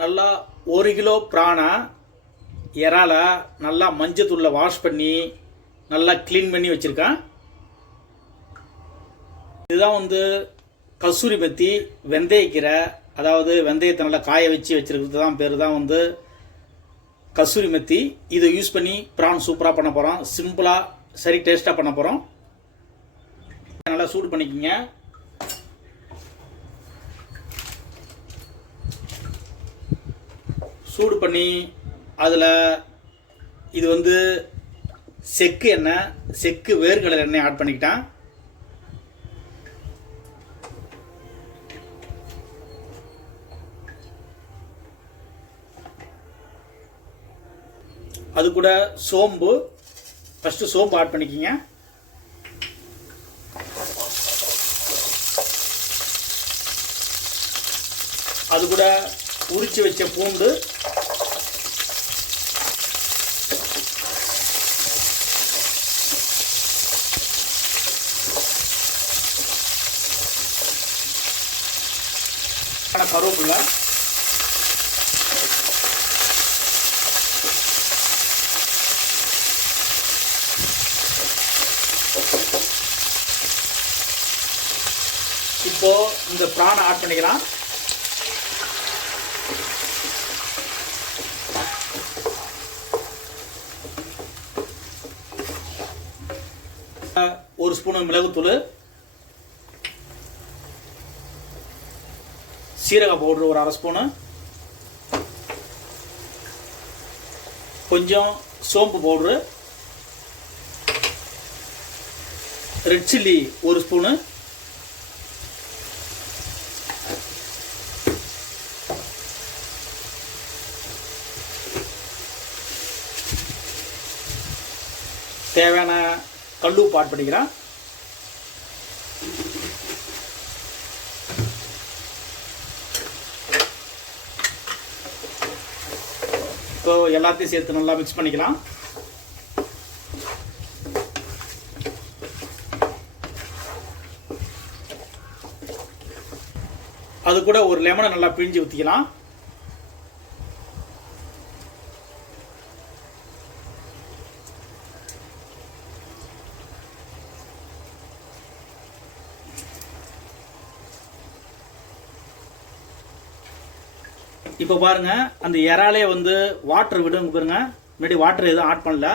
நல்லா 1 கிலோ பிரானை இறாலை நல்லா மஞ்சத்தூளில் வாஷ் பண்ணி நல்லா க்ளீன் பண்ணி வச்சுருக்கேன். இதுதான் வந்து கசூரி மெத்தி வெந்தயக்கீரை, அதாவது வெந்தயத்தை நல்லா காய வச்சு வச்சுருக்கிறது தான் பேர் தான் வந்து கசூரி மெத்தி. இதை யூஸ் பண்ணி பிரான் சூப்பராக பண்ண போகிறோம். சிம்பிளாக சரி டேஸ்ட்டாக பண்ண போகிறோம். நல்லா சூடு பண்ணிக்கிங்க. சூடு பண்ணி அதில் இது வந்து செக்கு எண்ணெய், செக்கு வேர்க்கடலை எண்ணெய் ஆட் பண்ணிக்கிட்டேன். அது கூட சோம்பு, ஃபஸ்ட்டு சோம்பு ஆட் பண்ணிக்கிங்க. அது கூட உரிச்சு வச்ச பூண்டு, கருவேப்பிலை, இப்போ இந்த பிரானை ஆட் பண்ணிக்கலாம். ஒரு ஸ்பூன் மிளகுத்தூள், சீரக பவுடர் ஒரு 1/2 ஸ்பூனு, கொஞ்சம் சோம்பு பவுடரு, ரெட் சில்லி 1 ஸ்பூனு, தேவையான கல்லுப்பு ஆட் பண்ணிக்கிறேன். இப்போ எல்லாத்தையும் சேர்த்து நல்லா மிக்ஸ் பண்ணிக்கலாம். அது கூட ஒரு லெமனை நல்லா பிழிஞ்சு ஊற்றிக்கலாம். இப்போ பாருங்க, அந்த இறாலே வந்து வாட்டர் விடும் பாருங்க. முன்னாடி வாட்டர் எதுவும் ஆட் பண்ணல,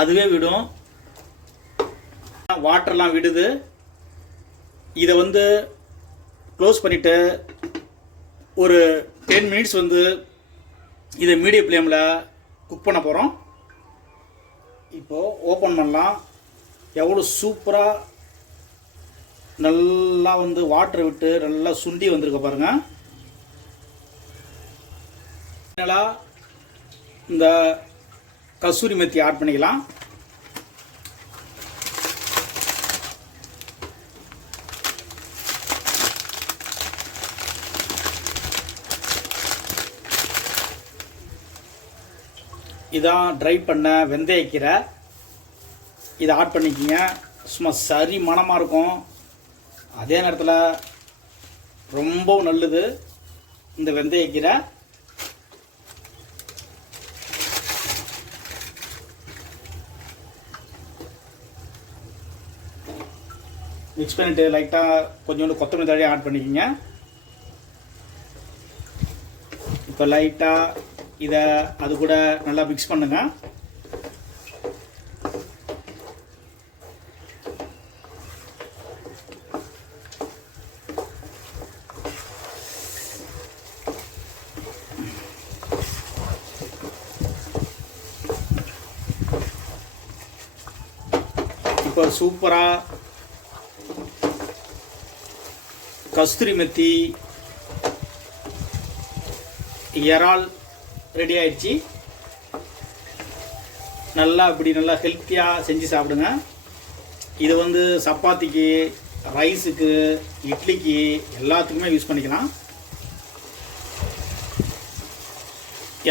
அதுவே விடும். வாட்டர்லாம் விடுது. இதை வந்து க்ளோஸ் பண்ணிட்டு ஒரு 10 மினிட்ஸ் வந்து இதை மீடியம் ஃப்ளேமில் குக் பண்ண போகிறோம். இப்போது ஓப்பன் பண்ணலாம். எவ்வளோ சூப்பராக நல்லா வந்து வாட்டர் விட்டு நல்லா சுண்டி வந்திருக்க பாருங்கள். இந்த கசூரி மெத்தி ஆட் பண்ணிக்கலாம். இதான் ட்ரை பண்ண வெந்தயக்கீரை, இதை ஆட் பண்ணிக்கிங்க. சும்மா சரி மணமாக இருக்கும். அதே நேரத்தில் ரொம்பவும் நல்லது இந்த வெந்தயக்கீரை. மிக்ஸ் பண்ணிவிட்டு லைட்டாக கொஞ்சோண்டு கொத்தமல்லி தழை ஆட் பண்ணிக்கோங்க. இப்போ லைட்டாக இதை அது கூட நல்லா மிக்ஸ் பண்ணுங்க. இப்போ சூப்பராக கஸ்தூரி மெத்தி இறால் ரெடி ஆயிடுச்சு. நல்லா இப்படி நல்லா ஹெல்த்தியாக செஞ்சு சாப்பிடுங்க. இது வந்து சப்பாத்திக்கு, ரைஸுக்கு, இட்லிக்கு எல்லாத்துக்குமே யூஸ் பண்ணிக்கலாம்.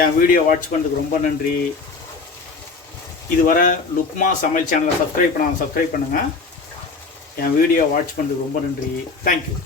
என் வீடியோ வாட்ச் பண்ணுறதுக்கு ரொம்ப நன்றி. இதுவரை லுக்மா சமையல் சேனலை சப்ஸ்கிரைப் பண்ணுங்கள். என் வீடியோ வாட்ச் பண்ணுறதுக்கு ரொம்ப நன்றி. தேங்க்யூ.